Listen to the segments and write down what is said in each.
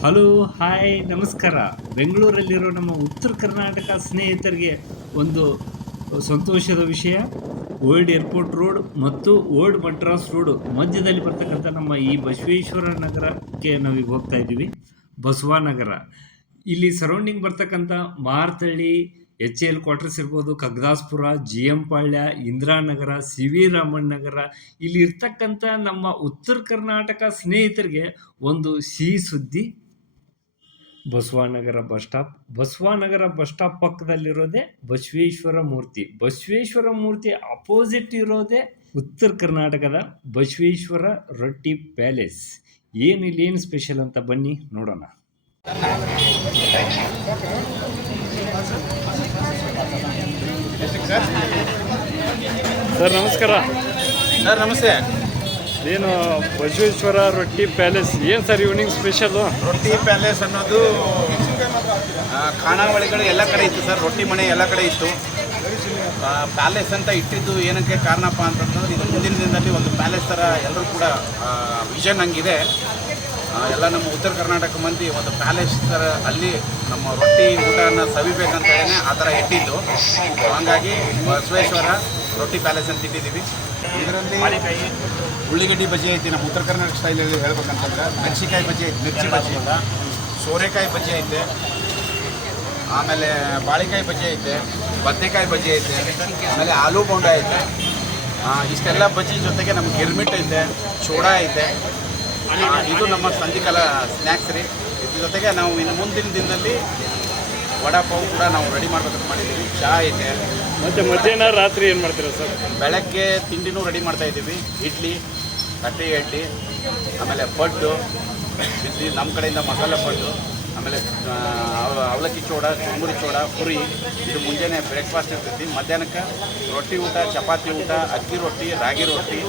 Hello, hi, ನಮಸ್ಕಾರ. ಬೆಂಗಳೂರಲ್ಲಿರೋ ನಮ್ಮ ಉತ್ತರ ಕರ್ನಾಟಕ ಸ್ನೇಹಿತರಿಗೆ ಒಂದು ಸಂತೋಷದ ವಿಷಯ. ಓಲ್ಡ್ ಏರ್ಪೋರ್ಟ್ ರೋಡ್ ಮತ್ತು ಓಲ್ಡ್ ಮಡ್ರಾಸ್ ರೋಡ್ ಮಧ್ಯದಲ್ಲಿ ಬರ್ತಕ್ಕಂಥ ನಮ್ಮ ಈ ಬಸವೇಶ್ವರ ನಗರಕ್ಕೆ ನಾವೀಗ ಹೋಗ್ತಾ ಇದ್ದೀವಿ. ಬಸವಾನಗರ ಇಲ್ಲಿ ಸರೌಂಡಿಂಗ್ ಬರ್ತಕ್ಕಂಥ ಮಾರ್ತಳ್ಳಿ, ಎಚ್ ಎಲ್ ಕ್ವಾರ್ಟರ್ಸ್ ಇರ್ಬೋದು, Kagdaspura, G M Palya, Indiranagar, C V Raman Nagar, ಇಲ್ಲಿ ಇರ್ತಕ್ಕಂಥ ನಮ್ಮ ಉತ್ತರ ಕರ್ನಾಟಕ ಸ್ನೇಹಿತರಿಗೆ ಒಂದು ಸಿಹಿ ಸುದ್ದಿ. Basavanagar bus stop. Basavanagar bus stop ಪಕ್ಕದಲ್ಲಿರೋದೇ ಬಸವೇಶ್ವರ ಮೂರ್ತಿ. ಬಸವೇಶ್ವರ ಮೂರ್ತಿ ಅಪೋಸಿಟ್ ಇರೋದೇ ಉತ್ತರ ಕರ್ನಾಟಕದ ಬಸವೇಶ್ವರ ರೊಟ್ಟಿ ಪ್ಯಾಲೇಸ್. ಇಲ್ಲೇನು ಸ್ಪೆಷಲ್ ಅಂತ ಬನ್ನಿ ನೋಡೋಣ. ಸರ್ ನಮಸ್ಕಾರ. ಸರ್ ನಮಸ್ತೆ. ಏನು ಬಸವೇಶ್ವರ ರೊಟ್ಟಿ ಪ್ಯಾಲೇಸ್ ಏನು ಸರ್ ಈವ್ನಿಂಗ್ ಸ್ಪೆಷಲು? ರೊಟ್ಟಿ ಪ್ಯಾಲೇಸ್ ಅನ್ನೋದು ಖಾನಾವಳಿಗಳು ಎಲ್ಲ ಕಡೆ ಇತ್ತು ಸರ್. ರೊಟ್ಟಿ ಮನೆ ಎಲ್ಲ ಕಡೆ ಇತ್ತು. ಪ್ಯಾಲೇಸ್ ಅಂತ ಇಟ್ಟಿದ್ದು ಏನಕ್ಕೆ ಕಾರಣಪ್ಪ ಅಂತಂದ್ರೆ ಇದು ಮುಂದಿನ ದಿನದಲ್ಲಿ ಒಂದು ಪ್ಯಾಲೇಸ್ ಥರ ಎಲ್ಲರೂ ಕೂಡ ವಿಷನ್ ಹಂಗಿದೆ. ಎಲ್ಲ ನಮ್ಮ ಉತ್ತರ ಕರ್ನಾಟಕ ಮಂದಿ ಒಂದು ಪ್ಯಾಲೇಸ್ ಥರ ಅಲ್ಲಿ ನಮ್ಮ ರೊಟ್ಟಿ ಊಟನ ಸವಿಬೇಕಂತ ಹೇಳಿ ಆ ಥರ ಇಟ್ಟಿದ್ದು. ಹಾಗಾಗಿ ಬಸವೇಶ್ವರ ರೊಟ್ಟಿ ಪ್ಯಾಲೇಸ್ ಅಂತ ಇಟ್ಟಿದ್ದೀವಿ. ಇದರಲ್ಲಿ ಉಳ್ಳಿಗಡ್ಡಿ ಬಜ್ಜಿ ಐತಿ. ನಮ್ಮ ಉತ್ತರ ಕರ್ನಾಟಕ ಸ್ಟೈಲಲ್ಲಿ ಹೇಳ್ಬೇಕಂತಂದ್ರೆ ಮೆಣಸಿಕಾಯಿ ಬಜ್ಜಿ ಐತೆ, ಮಿರ್ಚಿ ಬಜ್ಜಿ ಇಲ್ಲ, ಸೋರೆಕಾಯಿ ಬಜ್ಜಿ ಐತೆ, ಆಮೇಲೆ ಬಾಳೆಕಾಯಿ ಬಜ್ಜಿ ಐತೆ, ಬದನೆಕಾಯಿ ಬಜ್ಜಿ ಐತೆ, ಆಮೇಲೆ ಆಲೂ ಬೋಂಡ ಐತೆ. ಇಷ್ಟೆಲ್ಲ ಬಜ್ಜಿ ಜೊತೆಗೆ ನಮ್ಗೆ ಗಿರ್ಮಿಟ್ ಐತೆ, ಚೂಡ ಐತೆ. ಇದು ನಮ್ಮ ಸಂಧಿಕಾಲ ಸ್ನ್ಯಾಕ್ಸ್ ರೀ. ಇದ್ರ ಜೊತೆಗೆ ನಾವು ಇನ್ನು ಮುಂದಿನ ದಿನದಲ್ಲಿ ವಡಾಪಾವ್ ಕೂಡ ನಾವು ರೆಡಿ ಮಾಡ್ಬೇಕಂತ ಮಾಡಿದ್ದೀವಿ. ಚಹಾ ಐತೆ. ಮತ್ತು ಮಧ್ಯಾಹ್ನ ರಾತ್ರಿ ಏನು ಮಾಡ್ತೀರಾ ಸರ್? ಬೆಳಗ್ಗೆ ತಿಂಡಿನೂ ರೆಡಿ ಮಾಡ್ತಾಯಿದ್ದೀವಿ. ಇಡ್ಲಿ, ತಟ್ಟೆ ಇಡ್ಲಿ, ಆಮೇಲೆ ಪಡ್ಡು ಬಿದ್ದು ನಮ್ಮ ಕಡೆಯಿಂದ ಮಸಾಲೆ ಪಡ್ಡು, ಆಮೇಲೆ ಅವಲಕ್ಕಿ ಚೋಡ, ಚುರುಮುರಿ ಚೋಡ, ಪುರಿ. ಇದು ಮುಂಜಾನೆ ಬ್ರೇಕ್ಫಾಸ್ಟ್ ಇರ್ತೈತಿ. ಮಧ್ಯಾಹ್ನಕ್ಕೆ ರೊಟ್ಟಿ ಊಟ, ಚಪಾತಿ ಊಟ, ಅಕ್ಕಿ ರೊಟ್ಟಿ, ರಾಗಿ ರೊಟ್ಟಿ,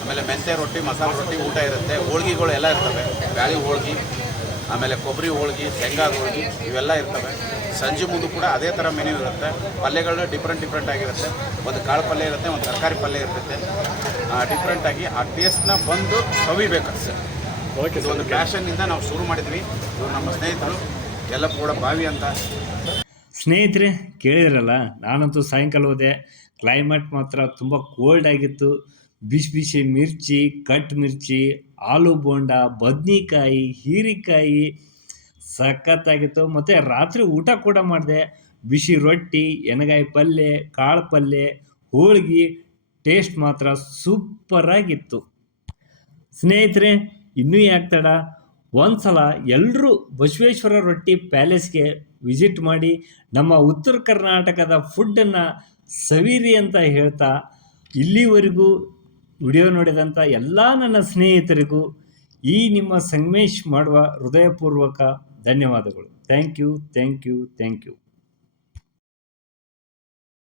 ಆಮೇಲೆ ಮೆಂತ್ಯ ರೊಟ್ಟಿ, ಮಸಾಲೆ ರೊಟ್ಟಿ ಊಟ ಇರುತ್ತೆ. ಹೋಳ್ಗಿಗಳು ಎಲ್ಲ ಇರ್ತವೆ. ಬ್ಯಾಳಿ ಹೋಳ್ಗೆ, ಆಮೇಲೆ ಕೊಬ್ಬರಿ ಹೋಳ್ಗೆ, ಶೇಂಗಾದ ಹೋಳ್ಗೆ ಇವೆಲ್ಲ ಇರ್ತವೆ. ಸಂಜೆ ಮುಂದೆ ಕೂಡ ಅದೇ ಥರ ಮೆನ್ಯೂ ಇರುತ್ತೆ. ಪಲ್ಯಗಳು ಡಿಫ್ರೆಂಟ್ ಆಗಿರುತ್ತೆ. ಒಂದು ಕಾಳು ಪಲ್ಯ ಇರುತ್ತೆ, ಒಂದು ತರಕಾರಿ ಪಲ್ಯ ಇರ್ತೈತೆ. ಡಿಫ್ರೆಂಟಾಗಿ ಆ ಟೇಸ್ಟ್ನ ಬಂದು ಸವಿಬೇಕಷ್ಟೆ. ಓಕೆ, ಒಂದು ಪ್ಯಾಷನ್ನಿಂದ ನಾವು ಶುರು ಮಾಡಿದ್ವಿ. ಇವರು ನಮ್ಮ ಸ್ನೇಹಿತರು ಎಲ್ಲ ಕೂಡ ಬಾವಿ ಅಂತ. ಸ್ನೇಹಿತರೆ ಕೇಳಿದ್ರಲ್ಲ, ನಾನಂತೂ ಸಾಯಂಕಾಲ ಹೋದೆ. ಕ್ಲೈಮೇಟ್ ಮಾತ್ರ ತುಂಬ ಕೋಲ್ಡ್ ಆಗಿತ್ತು. ಬಿಸಿ ಬಿಸಿ ಮಿರ್ಚಿ, ಕಟ್ ಮಿರ್ಚಿ, ಆಲೂ ಬೋಂಡ, ಬದ್ನಿಕಾಯಿ, ಹೀರೆಕಾಯಿ ಸಖತ್ತಾಗಿತ್ತು. ಮತ್ತು ರಾತ್ರಿ ಊಟ ಕೂಡ ಮಾಡಿದೆ. ಬಿಸಿ ರೊಟ್ಟಿ, ಎಣ್ಗಾಯಿ ಪಲ್ಯ, ಕಾಳು ಪಲ್ಯ, ಹೋಳ್ಗೆ. ಟೇಸ್ಟ್ ಮಾತ್ರ ಸೂಪರಾಗಿತ್ತು. ಸ್ನೇಹಿತರೆ ಇನ್ನೂ ಯಾಕೆ ತಡ, ಒಂದು ಸಲ ಎಲ್ಲರೂ ಬಸವೇಶ್ವರ ರೊಟ್ಟಿ ಪ್ಯಾಲೇಸ್ಗೆ ವಿಸಿಟ್ ಮಾಡಿ ನಮ್ಮ ಉತ್ತರ ಕರ್ನಾಟಕದ ಫುಡ್ಡನ್ನು ಸವಿರಿ ಅಂತ ಹೇಳ್ತಾ, ಇಲ್ಲಿವರೆಗೂ ವಿಡಿಯೋ ನೋಡಿದಂಥ ಎಲ್ಲ ನನ್ನ ಸ್ನೇಹಿತರಿಗೂ ಈ ನಿಮ್ಮ ಸಂಗಮೇಶ್ ಮಾಡುವ ಹೃದಯಪೂರ್ವಕ ಧನ್ಯವಾದಗಳು. Thank you.